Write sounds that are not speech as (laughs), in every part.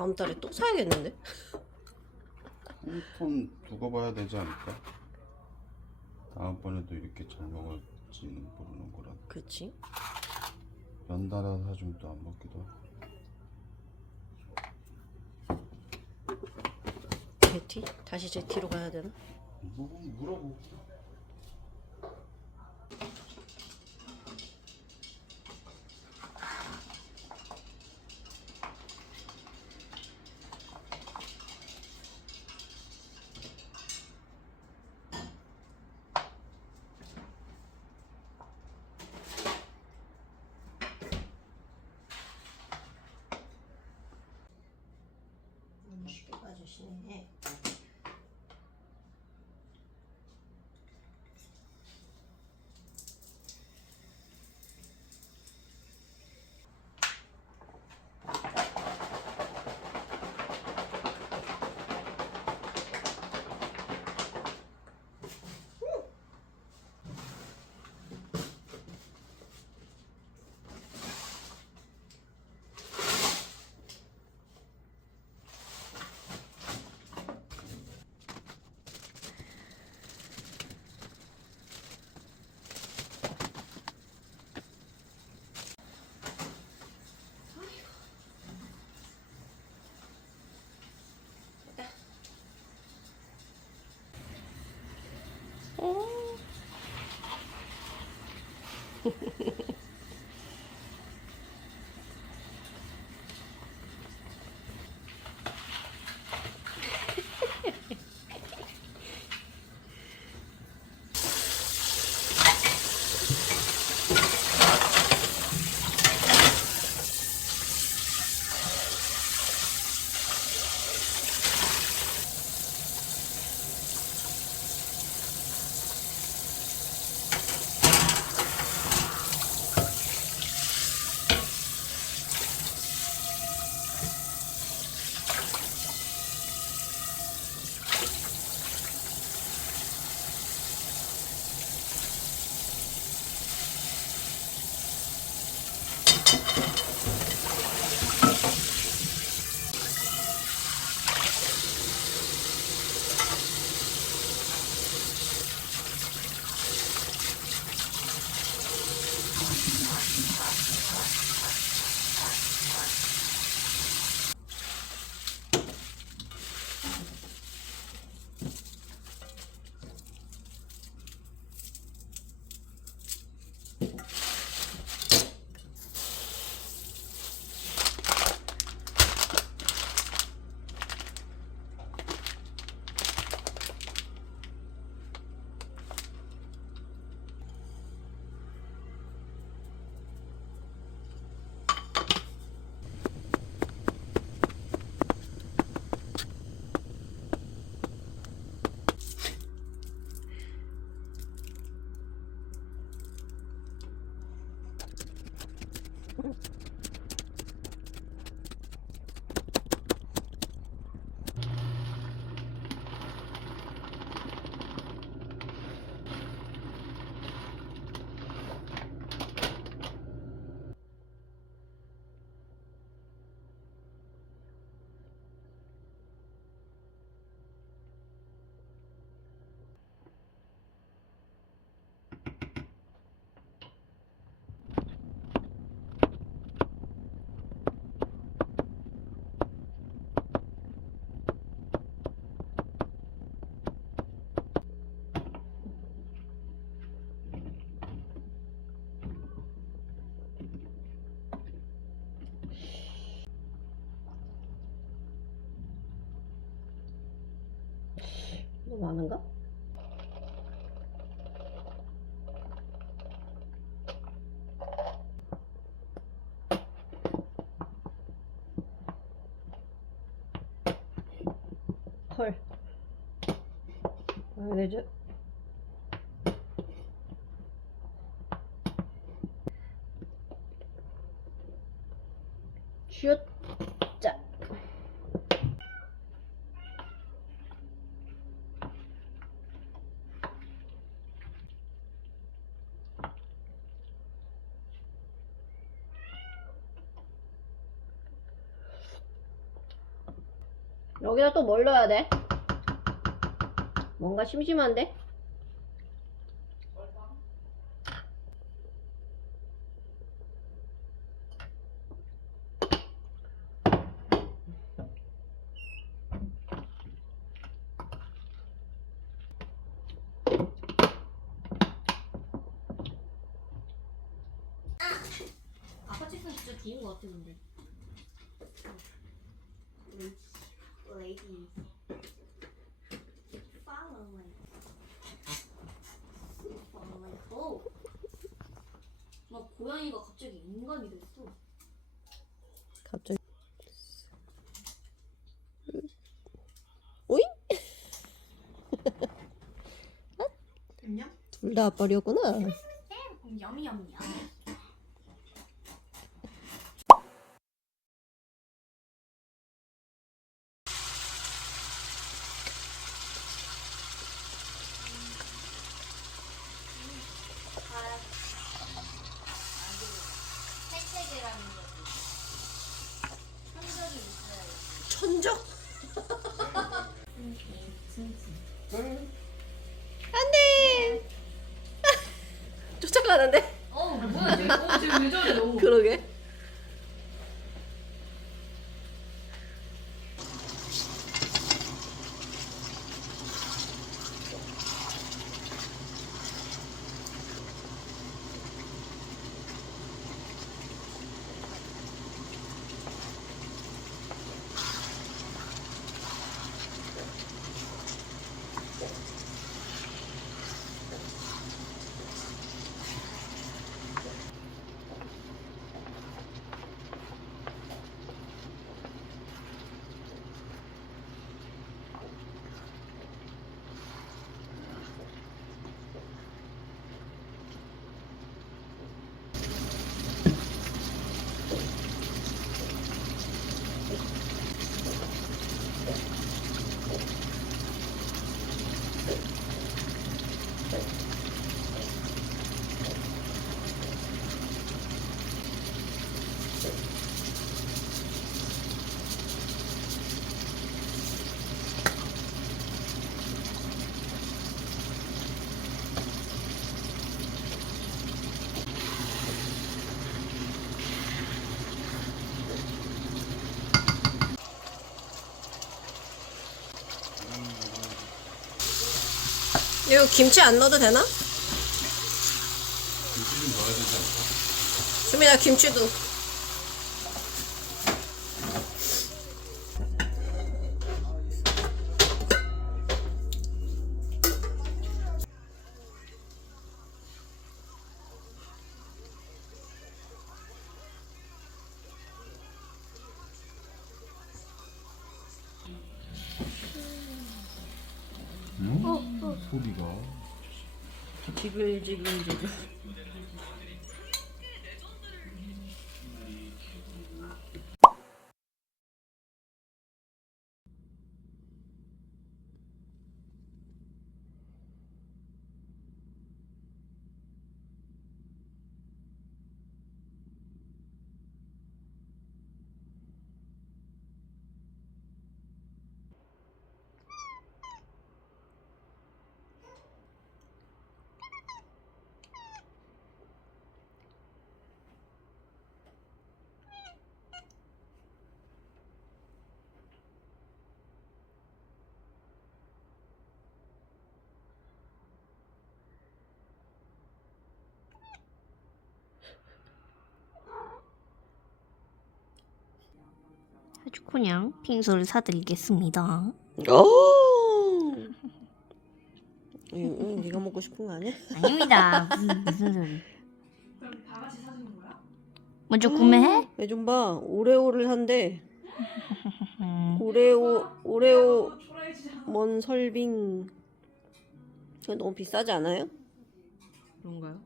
다음 달에 또 사야겠는데? 홈톤 두고 봐야 되지 않을까? 다음번에도 이렇게 잘 먹을지는 모르는 거라 그치? 연달아 사주면 또 안 먹기도 하고 제티? 다시 제티로 가야 되나? 뭐 물어보고 헐. 왜되지? 슛. 짜. 여기다 또 뭘 넣어야 돼? 뭔가 심심한데? 아빠 책상 진짜 좋은 것 같아 근데 ladies. Following. Following. 오! 막 고양이가 갑자기 인간이 됐어. 갑자기 오잉? 안녕? 둘다 아빠였구나 얌얌얌. 살색이라는 거지. 한적이 천적? 안돼 쫓아가는데? 어, 뭐야, 쟤, 어, 쟤왜 저래, 너. 그러게 이거 김치 안 넣어도 되나? 김치는 넣어야 되지 않을까? 수민아 김치도 소리가. 지글지글지글 사주코냥 핑소를 사드리겠습니다. 오 (laughs) 응, 네가 먹고 싶은 거 아니야? 아닙니다. 무슨, (laughs) 무슨 소리. 먼저 구매해? 얘좀 봐. 오레오를 산대. 음. (laughs) 오레오 오레오 먼 설빙. 이거 너무 비싸지 않아요? 그런가요?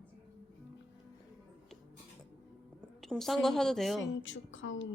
좀 싼 거 사도 돼요. 생축하우